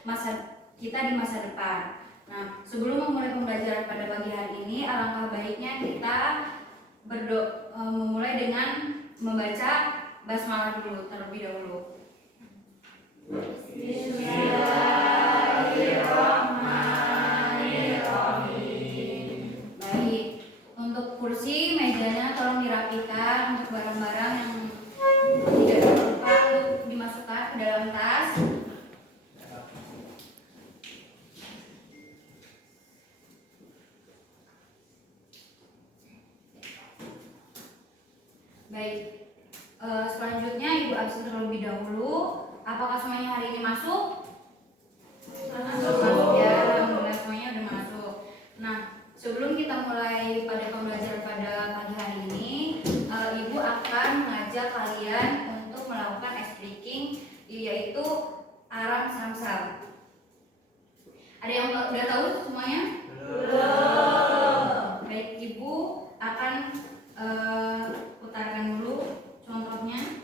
di masa depan. Nah, sebelum memulai pembelajaran pada pagi hari ini, alangkah baiknya kita memulai dengan membaca basmalah dulu terlebih dahulu. Bismillahirrahmanirrahim. Baik, untuk kursi mejanya tolong dirapikan, untuk barang-barang yang tidak lupa untuk dimasukkan ke dalam tas. Baik, selanjutnya Ibu absen terlebih dahulu. Apakah semuanya hari ini masuk? Masuk ya, alhamdulillah semuanya udah masuk. Nah, sebelum kita mulai pada pembelajaran pada pagi hari ini, Ibu akan mengajak kalian untuk melakukan ice breaking, yaitu aram samsam. Ada yang udah tahu semuanya? Belum. Baik, Ibu akan putarkan dulu contohnya.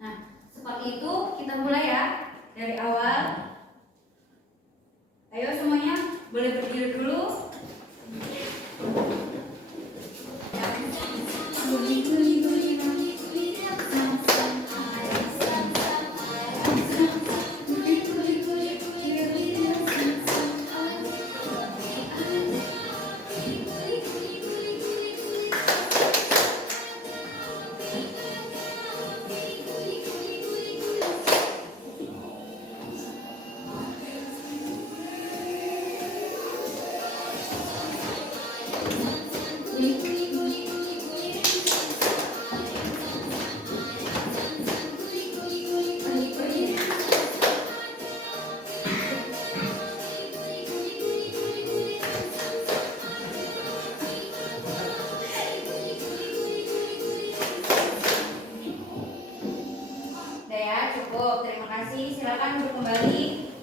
Nah, seperti itu kita mulai ya dari awal. Ayo semuanya boleh berdiri dulu. Udah ya, cukup. Terima kasih. Silakan duduk kembali.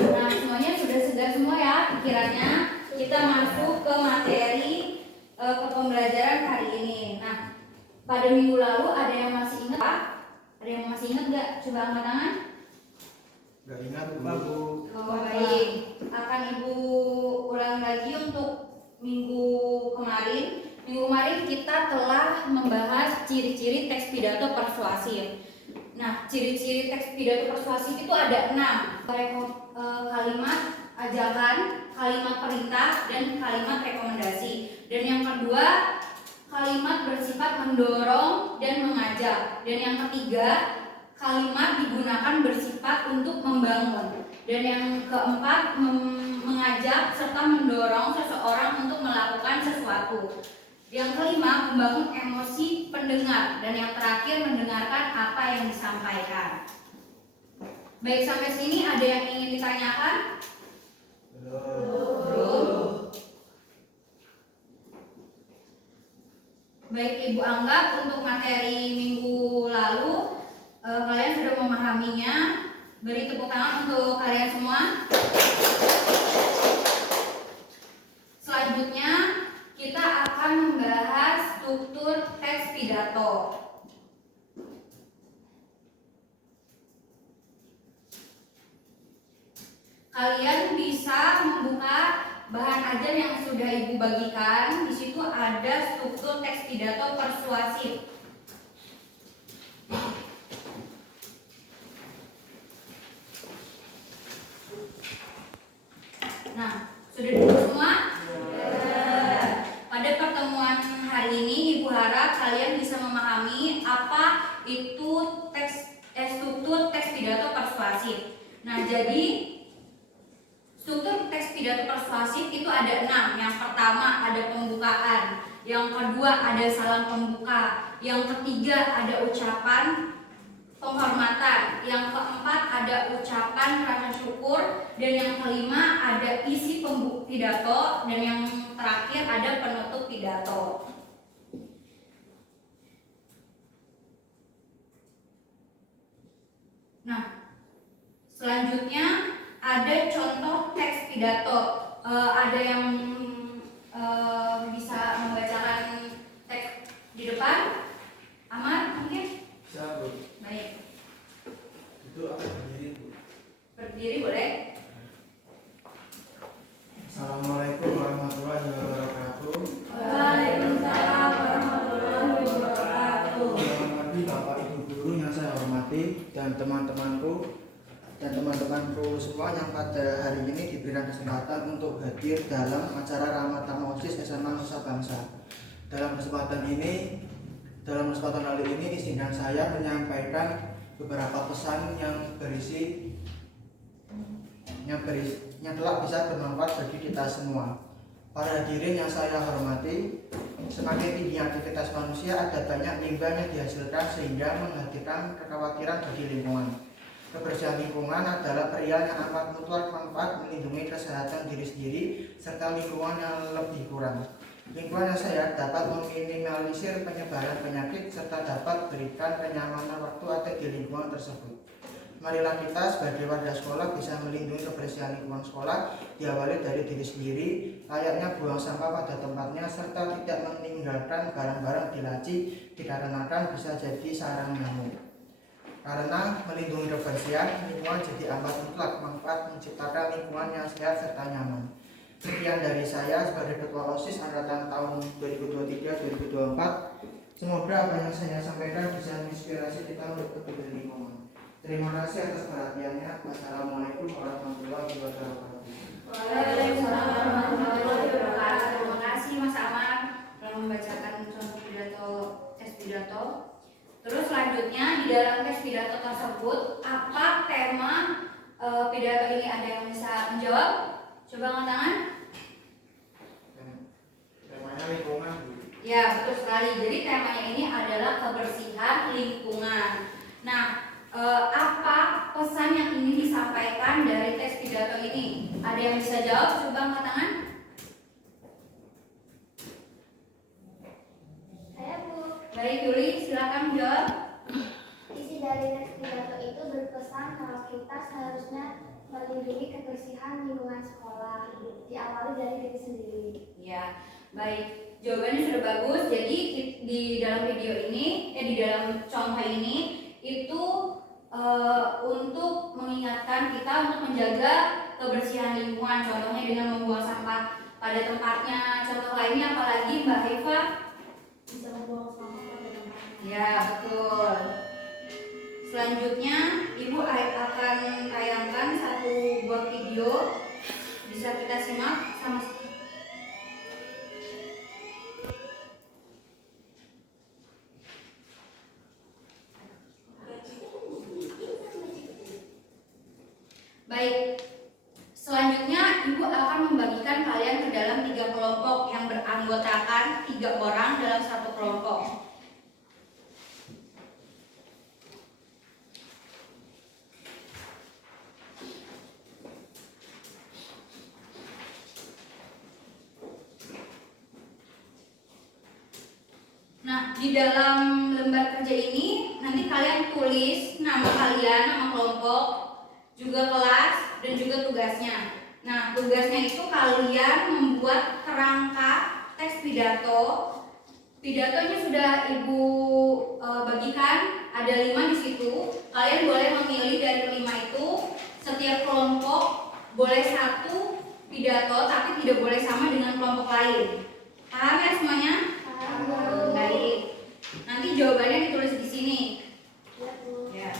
Nah, semuanya sudah segar semua ya pikirannya. Kita masuk ke materi ke pembelajaran hari ini. Nah, pada minggu lalu ada yang masih ingat Pak? Ada yang masih ingat nggak? Coba angkat tangan. Gak ingat Bu. Oh, baik. Akan Ibu ulangi lagi untuk minggu kemarin. Minggu kemarin kita telah membahas ciri-ciri teks pidato persuasif. Nah, ciri-ciri teks pidato persuasif itu ada 6. Kalimat ajakan, kalimat perintah, dan kalimat rekomendasi. Dan yang kedua, kalimat bersifat mendorong dan mengajak. Dan yang ketiga, kalimat digunakan bersifat untuk membangun. Dan yang keempat, mengajak serta mendorong seseorang untuk melakukan sesuatu. Yang kelima, membangun emosi pendengar. Dan yang terakhir, mendengarkan apa yang disampaikan. Baik, sampai sini ada yang ingin ditanyakan? Belum. Baik, Ibu anggap untuk materi minggu lalu kalian sudah memahaminya. Beri tepuk tangan untuk kalian semua. Selanjutnya kita akan membahas struktur teks pidato. kalian bisa membuka bahan ajar yang sudah Ibu bagikan. Di situ ada struktur teks pidato persuasif. Nah, sudah dulu semua? Ya. Pada pertemuan hari ini Ibu harap kalian bisa memahami apa itu struktur teks pidato persuasif. Nah, jadi struktur teks pidato persuasif itu ada 6. Yang pertama ada pembukaan, yang kedua ada salam pembuka, yang ketiga ada ucapan penghormatan, yang keempat ada ucapan rasa syukur, dan yang kelima ada isi pidato, dan yang terakhir ada penutup pidato. Nah, selanjutnya ada contoh teks pidato. Ada yang bisa membacakan teks di depan? Amar mungkin? Bisa, Bu. Baik. Itu aku berdiri, Bu. Berdiri boleh? Assalamualaikum warahmatullahi wabarakatuh. Waalaikumsalam warahmatullahi wabarakatuh. Selamat pagi Bapak Ibu guru yang saya hormati dan teman-temanku semua yang pada hari ini diberikan kesempatan untuk hadir dalam acara Ramadhan OSIS SMA Nusa Bangsa. Dalam kesempatan kali ini izinkan saya menyampaikan beberapa pesan yang telah bisa bermanfaat bagi kita semua. Para hadirin yang saya hormati, semakin tinggi aktivitas manusia ada banyak limbah yang dihasilkan sehingga menghadirkan kekhawatiran bagi lingkungan. Kebersihan lingkungan adalah perihal yang amat mutlak manfaat melindungi kesehatan diri sendiri serta lingkungan yang lebih kurang. Lingkungan yang sehat dapat meminimalisir penyebaran penyakit serta dapat berikan kenyamanan waktu ada di lingkungan tersebut. Marilah kita sebagai warga sekolah bisa melindungi kebersihan lingkungan sekolah, diawali dari diri sendiri, layaknya buang sampah pada tempatnya serta tidak meninggalkan barang-barang di laci dikarenakan bisa jadi sarang nyamuk. Karena melindungi kebersihan lingkungan jadi amat mutlak manfaat menciptakan lingkungan yang sehat serta nyaman. Sekian dari saya sebagai Ketua OSIS angkatan tahun 2023-2024. Semoga apa yang saya sampaikan bisa menginspirasi kita untuk peduli lingkungan. Terima kasih atas perhatiannya. Wassalamualaikum warahmatullahi wabarakatuh. Waalaikumsalam warahmatullahi wabarakatuh. Terima kasih Mas Amar telah membacakan contoh tes pidato. Terus selanjutnya di dalam tes pidato tersebut apa tema pidato ini, ada yang bisa menjawab? Coba angkat tangan. Temanya lingkungan. Ya, betul sekali. Jadi temanya ini adalah kebersihan lingkungan. Nah, apa pesan yang ingin disampaikan dari tes pidato ini? Ada yang bisa jawab? Coba angkat tangan. Saya, Bu. Baik, Yuli, silakan jawab. Isi dari teks pidato itu berpesan kalau kita seharusnya melindungi kebersihan lingkungan sekolah, diawali dari diri sendiri. Ya, baik. Jawabannya sudah bagus. Jadi di dalam video ini, di dalam contoh ini itu untuk mengingatkan kita untuk menjaga kebersihan lingkungan. Contohnya dengan membuang sampah pada tempatnya. Contoh lainnya apalagi Mbak Eva? Bisa membuang sampah pada tempatnya. Ya, betul. Selanjutnya Ibu akan tayangkan satu buah video. Bisa kita simak sama. Baik, selanjutnya Ibu akan membagikan kalian ke dalam 3 kelompok yang beranggotakan 3 orang dalam satu kelompok. Nah, di dalam lembar kerja ini nanti kalian tulis nama kalian, nama kelompok, juga kelas, dan juga tugasnya. Nah, tugasnya itu kalian membuat kerangka teks pidato. Pidatonya sudah Ibu bagikan, ada 5 di situ. Kalian boleh memilih dari 5 itu. Setiap kelompok boleh satu pidato tapi tidak boleh sama dengan kelompok lain. Paham ya semuanya? Baik. Nanti jawabannya ditulis di sini. Ya.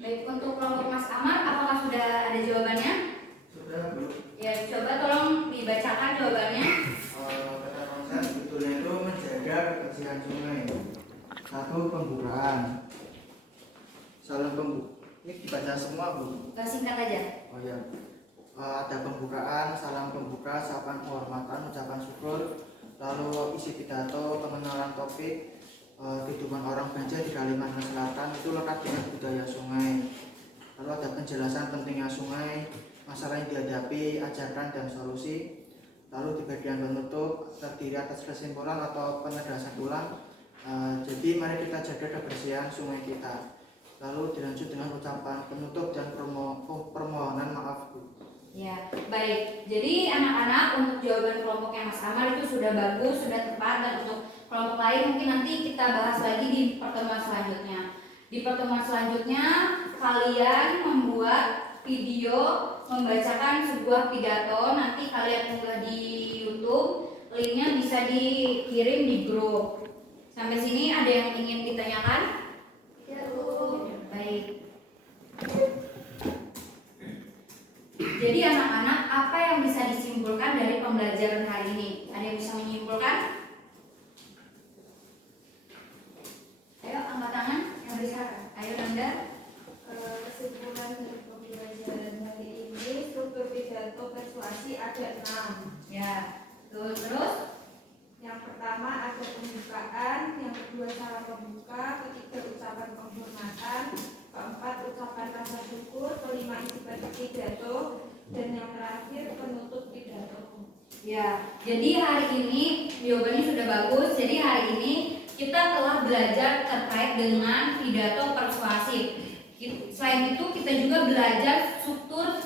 Baik, untuk kelompok Mas Amar, apakah sudah ada jawabannya? Sudah, Bu. Ya, coba tolong dibacakan jawabannya. Kata konsep sebetulnya itu menjaga kebersihan sungai. Satu, pembukaan. Salam pembuka. Ini dibaca semua, Bu. Singkat aja. Oh ya. Ada pembukaan, salam pembuka, sapaan penghormatan, ucapan syukur, lalu isi pidato, pengenalan topik, kehidupan orang Banjar di Kalimantan Selatan itu lekat dengan budaya sungai. Lalu ada penjelasan pentingnya sungai, masalah yang dihadapi, ajakan dan solusi. Lalu di bagian penutup terdiri atas kesimpulan atau penegasan ulang. Jadi mari kita jaga kebersihan sungai kita. Lalu dilanjut dengan ucapan penutup dan permohonan maaf, Bu. Ya, baik. Jadi anak-anak, untuk jawaban kelompoknya Mas Amar itu sudah bagus, sudah tepat, dan untuk kelompok lain mungkin nanti kita bahas lagi di pertemuan selanjutnya. Di pertemuan selanjutnya kalian membuat video membacakan sebuah pidato, nanti kalian unggah di YouTube, linknya bisa dikirim di grup. Sampai sini ada yang ingin ditanyakan? Ya, Bu. Baik. Jadi anak-anak, apa yang bisa disimpulkan dari pembelajaran hari ini? Ada yang bisa menyimpulkan? Ayo angkat tangan yang bisa. Ayo Nanda. Kesimpulan dari pembelajaran hari ini, struktur pidato persuasi ada 6. Ya. Terus? Yang pertama ada pembukaan, yang kedua salam pembuka, ketiga ucapan penghormatan, keempat ucapan rasa syukur, kelima isi pidato, dan yang terakhir penutup pidato. Ya. Jadi hari ini jawabannya sudah bagus. Jadi hari ini kita telah belajar terkait dengan pidato persuasif. Selain itu kita juga belajar struktur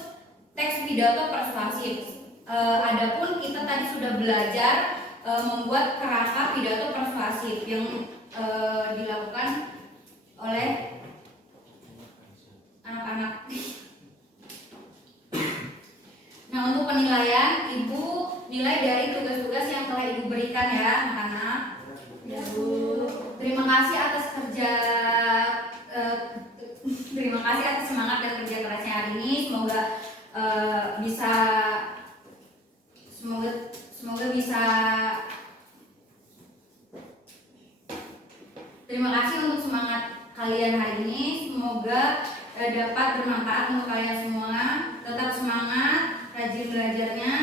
teks pidato persuasif. Adapun kita tadi sudah belajar membuat kerangka pidato persuasif yang dilakukan oleh anak-anak. Nah, untuk penilaian, Ibu nilai dari tugas-tugas yang telah Ibu berikan ya, anak-anak. Ya, Bu. Terima kasih atas terima kasih atas semangat dan kerja kerasnya hari ini. Semoga bisa terima kasih untuk semangat kalian hari ini. Semoga dapat bermanfaat untuk kalian semua. Tetap semangat, rajin belajarnya.